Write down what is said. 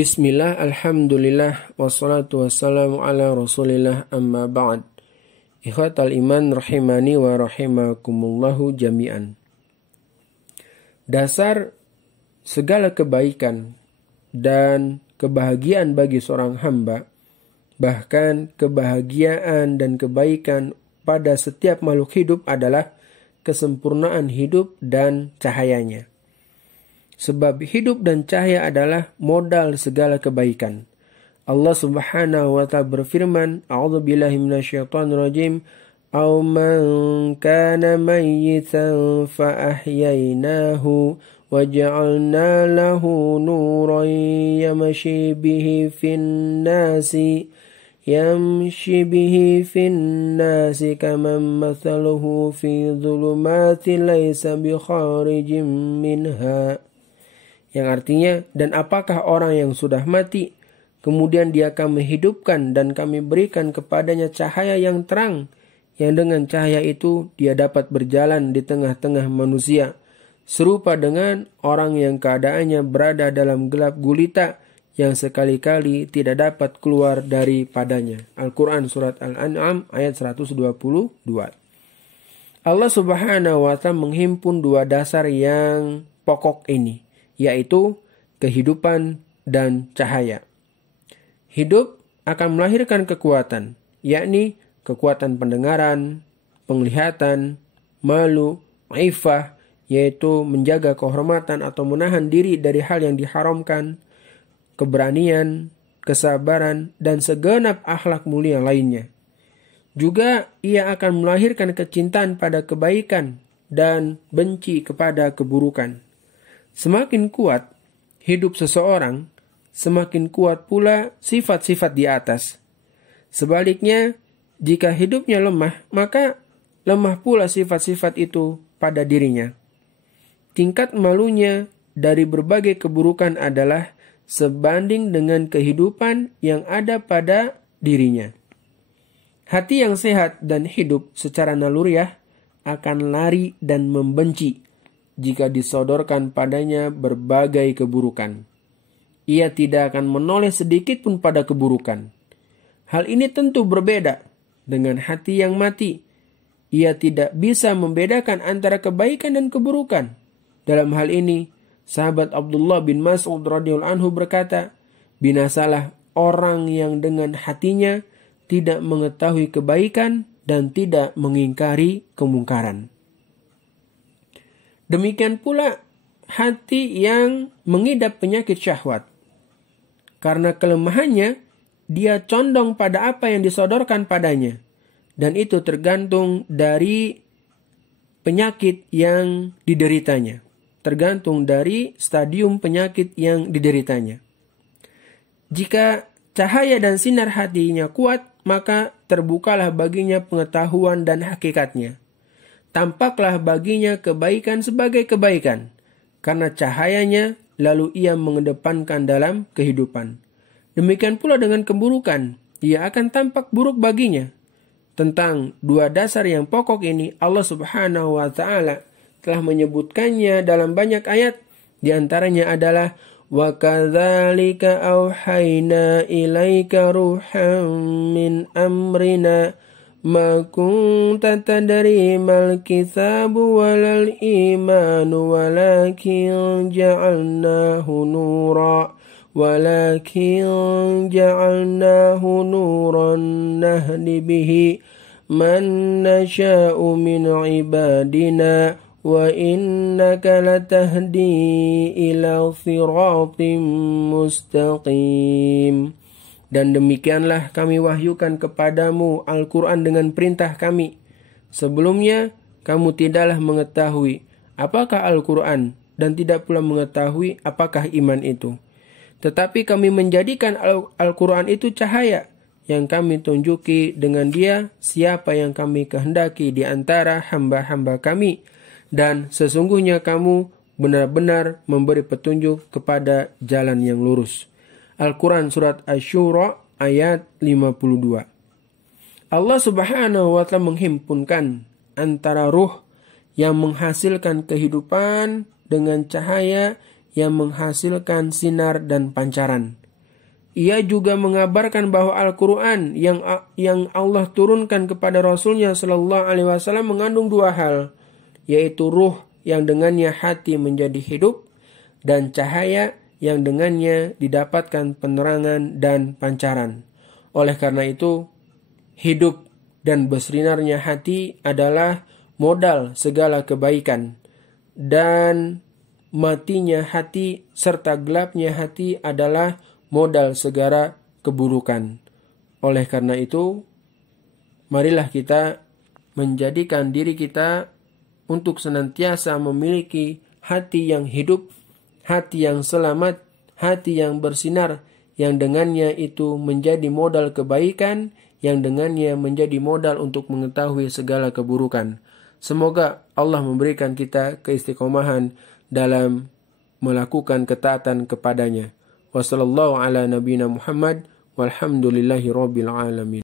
Bismillah, alhamdulillah, wassalatu wassalamu ala rasulillah, amma ba'd. Ikhwatal iman rahimani wa rahimakumullahu jami'an. Dasar segala kebaikan dan kebahagiaan bagi seorang hamba, bahkan kebahagiaan dan kebaikan pada setiap makhluk hidup adalah kesempurnaan hidup dan cahayanya. Sebab hidup dan cahaya adalah modal segala kebaikan. Allah Subhanahu wa ta'ala berfirman, A'udzubillahi minasyaitonirrajim, "Aw man kana mayyitan fa ahyainahu wa ja'alna lahu nuran yamshi bihi fin nasi kaman mathaluhu fi dhulumati laysa bi kharijin minha." Yang artinya, dan apakah orang yang sudah mati, kemudian dia kami hidupkan dan kami berikan kepadanya cahaya yang terang, yang dengan cahaya itu dia dapat berjalan di tengah-tengah manusia, serupa dengan orang yang keadaannya berada dalam gelap gulita, yang sekali-kali tidak dapat keluar daripadanya. Al-Quran Surat Al-An'am ayat 122. Allah Subhanahu wa ta'ala menghimpun dua dasar yang pokok ini, yaitu kehidupan dan cahaya. Hidup akan melahirkan kekuatan, yakni kekuatan pendengaran, penglihatan, malu, ifah, yaitu menjaga kehormatan atau menahan diri dari hal yang diharamkan, keberanian, kesabaran, dan segenap akhlak mulia lainnya. Juga ia akan melahirkan kecintaan pada kebaikan dan benci kepada keburukan. Semakin kuat hidup seseorang, semakin kuat pula sifat-sifat di atas. Sebaliknya, jika hidupnya lemah, maka lemah pula sifat-sifat itu pada dirinya. Tingkat malunya dari berbagai keburukan adalah sebanding dengan kehidupan yang ada pada dirinya. Hati yang sehat dan hidup secara naluriah akan lari dan membenci jika disodorkan padanya berbagai keburukan. Ia tidak akan menoleh sedikit pun pada keburukan. Hal ini tentu berbeda dengan hati yang mati. Ia tidak bisa membedakan antara kebaikan dan keburukan. Dalam hal ini, sahabat Abdullah bin Mas'ud radhiyallahu anhu berkata, "Binasalah orang yang dengan hatinya tidak mengetahui kebaikan dan tidak mengingkari kemungkaran." Demikian pula hati yang mengidap penyakit syahwat. Karena kelemahannya, dia condong pada apa yang disodorkan padanya. Dan itu tergantung dari penyakit yang dideritanya. Tergantung dari stadium penyakit yang dideritanya. Jika cahaya dan sinar hatinya kuat, maka terbukalah baginya pengetahuan dan hakikatnya. Tampaklah baginya kebaikan sebagai kebaikan, karena cahayanya lalu ia mengedepankan dalam kehidupan. Demikian pula dengan keburukan, ia akan tampak buruk baginya. Tentang dua dasar yang pokok ini, Allah Subhanahu wa ta'ala telah menyebutkannya dalam banyak ayat. Di antaranya adalah wa kadzalika auhayna ilaika ruham min amrina ma kunta tadri mal kitabu walal imanu walakin ja'alnahu nuran nahdi bihi man nasha'u min ibadina wa innaka latahdi ila siratim mustaqim. Dan demikianlah kami wahyukan kepadamu Al-Quran dengan perintah kami. Sebelumnya kamu tidaklah mengetahui apakah Al-Quran dan tidak pula mengetahui apakah iman itu. Tetapi kami menjadikan Al-Quran itu cahaya yang kami tunjuki dengan dia siapa yang kami kehendaki di antara hamba-hamba kami. Dan sesungguhnya kamu benar-benar memberi petunjuk kepada jalan yang lurus. Al-Quran Surat Asy-Syura ayat 52. Allah Subhanahu wa ta'ala menghimpunkan antara ruh yang menghasilkan kehidupan dengan cahaya yang menghasilkan sinar dan pancaran. Ia juga mengabarkan bahwa Al-Quran yang Allah turunkan kepada Rasulnya Sallallahu Alaihi Wasallam mengandung dua hal, yaitu ruh yang dengannya hati menjadi hidup dan cahaya yang dengannya didapatkan penerangan dan pancaran. Oleh karena itu, hidup dan bersinarnya hati adalah modal segala kebaikan, dan matinya hati serta gelapnya hati adalah modal segala keburukan. Oleh karena itu, marilah kita menjadikan diri kita untuk senantiasa memiliki hati yang hidup, hati yang selamat, hati yang bersinar, yang dengannya itu menjadi modal kebaikan, yang dengannya menjadi modal untuk mengetahui segala keburukan. Semoga Allah memberikan kita keistiqomahan dalam melakukan ketaatan kepadanya. Wassallallahu ala nabiyina Muhammad walhamdulillahi rabbil alamin.